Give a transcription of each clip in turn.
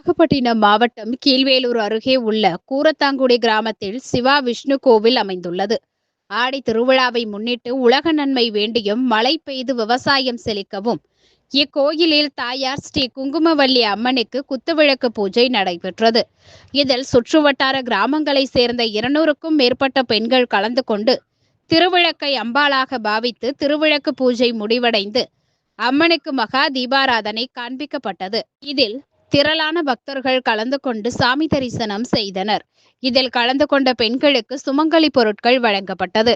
நாகப்பட்டினம் மாவட்டம் கீழ்வேலூர் அருகே உள்ள கூரத்தாங்குடி கிராமத்தில் சிவா விஷ்ணு கோவில் அமைந்துள்ளது. ஆடி திருவிழாவை முன்னிட்டு உலக நன்மை வேண்டியும் மழை பெய்து விவசாயம் செழிக்கவும் இக்கோயிலில் தாயார் ஸ்ரீ குங்குமவல்லி அம்மனுக்கு குத்துவிளக்கு பூஜை நடைபெற்றது. இதில் சுற்றுவட்டார கிராமங்களை சேர்ந்த 200க்கும் மேற்பட்ட பெண்கள் கலந்து கொண்டு திருவிளக்கை அம்பாளாக பாவித்து திருவிளக்கு பூஜை முடிவடைந்து அம்மனுக்கு மகா தீபாராதனை காண்பிக்கப்பட்டது. இதில் திரளான பக்தர்கள் கலந்து கொண்டு சாமி தரிசனம் செய்தனர். இதில் கலந்து கொண்ட பெண்களுக்கு சுமங்கலி பொருட்கள் வழங்கப்பட்டது.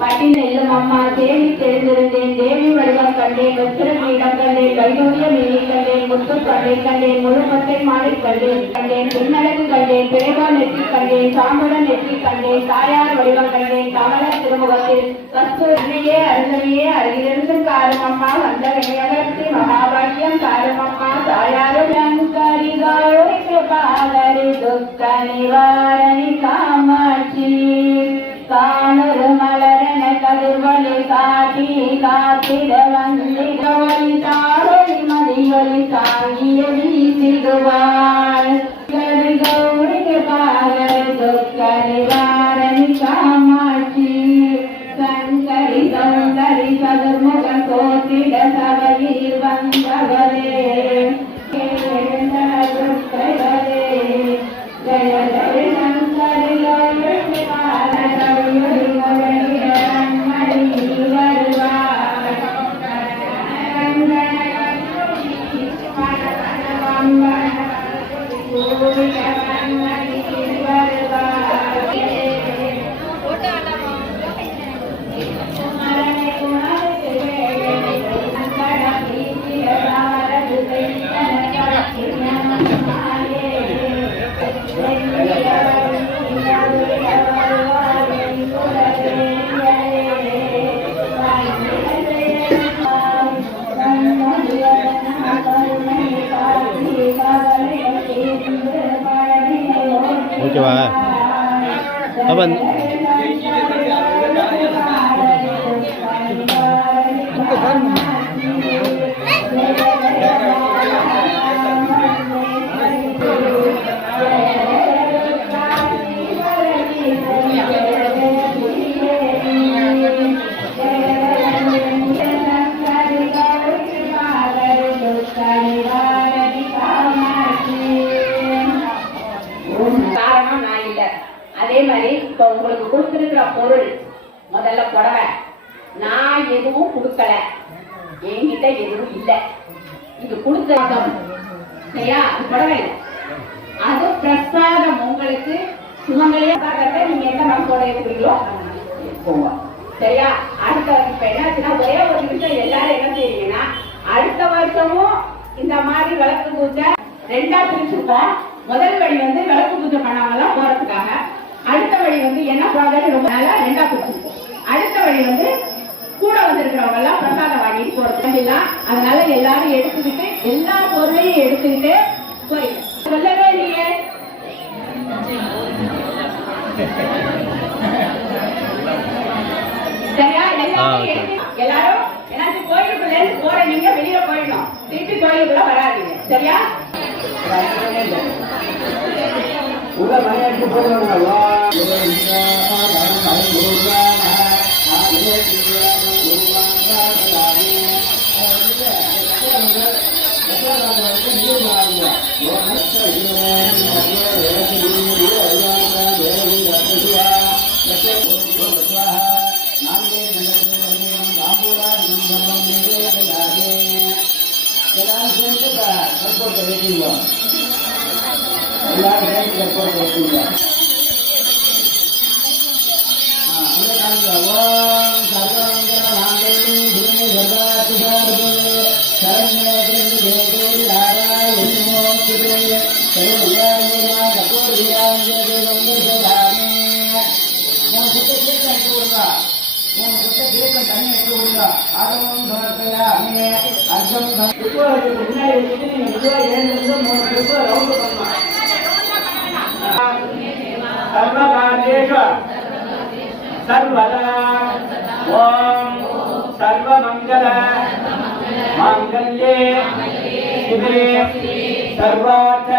பட்டினெல்லும் அம்மா தேவி தெரிந்திருந்தேன், தேவி வடிவம் கண்டேன், வெற்றிடம் கண்டேன், கைதூரிய மீனை கண்டேன், முத்து கண்டேன் கண்டேன், முழுமத்தை மாலை கண்டேன் கண்டேன், பின்னழகு கண்டேன், பிரேமா நெற்றி கண்டேன், சாம்பட நெற்றி கண்டேன், தாயார் வடிவம் கண்டேன், கமல திருமுகத்தில் கஸ்தூரியே அருந்தமையே அருகிலிருந்து காரமம்மா வந்த வினையகத்தி மகாபாகியம் காரமம்மா தாயாரும் கரிகாரி கிருபாகரி துக்க நிவாரணி காமாட்சி காணொரு மலரன கதிர்வழி காட்டி காத்திட வந்திடவழி தாழொழி மதியொலி தாங்கிய வீசிடுவாள் கரிகௌரிக்கு பாகரி துக்க நிவாரணி காமாட்சி சங்கரி சௌந்தரி சதுர்முக கோத்திட சபையில் வந்தவரே ஜய ஜய சங்கரி கௌரி ஓகேவா? அப்போ அதே மாதிரி இப்ப உங்களுக்கு கொடுத்திருக்கிற பொருள் முதல்ல புடவை நான் எதுவும் கொடுக்கல, என்கிட்ட எதுவும் இல்லை. இது கொடுத்த சரியா? அது புடவை இல்லை, அது பிரசாதம். உங்களுக்கு சுமங்கலியா நீங்க எந்த மனசோட இருக்கிறீங்களோ போங்க சரியா? அடுத்த இப்ப என்னாச்சுன்னா ஒரே ஒரு நிமிஷம் எல்லாரும் என்ன செய்வீங்கன்னா அடுத்த வருஷமும் இந்த மாதிரி விளக்கு பூஜை ரெண்டா பிரிச்சுப்போம். முதல் வழி வந்து விளக்கு பூஜை பண்ணாமலாம் போறதுக்காக, அடுத்த வழி வந்து என்ன போறதுன்னு ரொம்ப நாளா ரெண்டா பிரிச்சுப்போம். அடுத்த வழி வந்து கூட வந்திருக்கிறவங்க எல்லாம் பிரசாதம் வாங்கிட்டு போறது. அதனால எல்லாரும் எடுத்துக்கிட்டு எல்லா பொருளையும் எடுத்துக்கிட்டு போய் சொல்லவே இல்லையே. சரியா? எல்லாரும் ஏதாச்சும் கோயிலுக்குள்ள இருந்து போற நீங்க வெளியில போயிடணும், திருப்பி கோயிலுக்குள்ள வராதீங்க சரியா? உள்ள மணியாச்சு போடுவாங்க. सर्वकार्येषु सर्वदा ओम सर्वमंगल मांगल्ये शिवे सर्वार्थ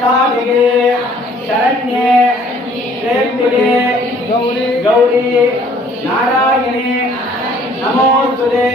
साधिके शरण्ये त्र्यंबके गौरी नारायणे नमोस्तुते।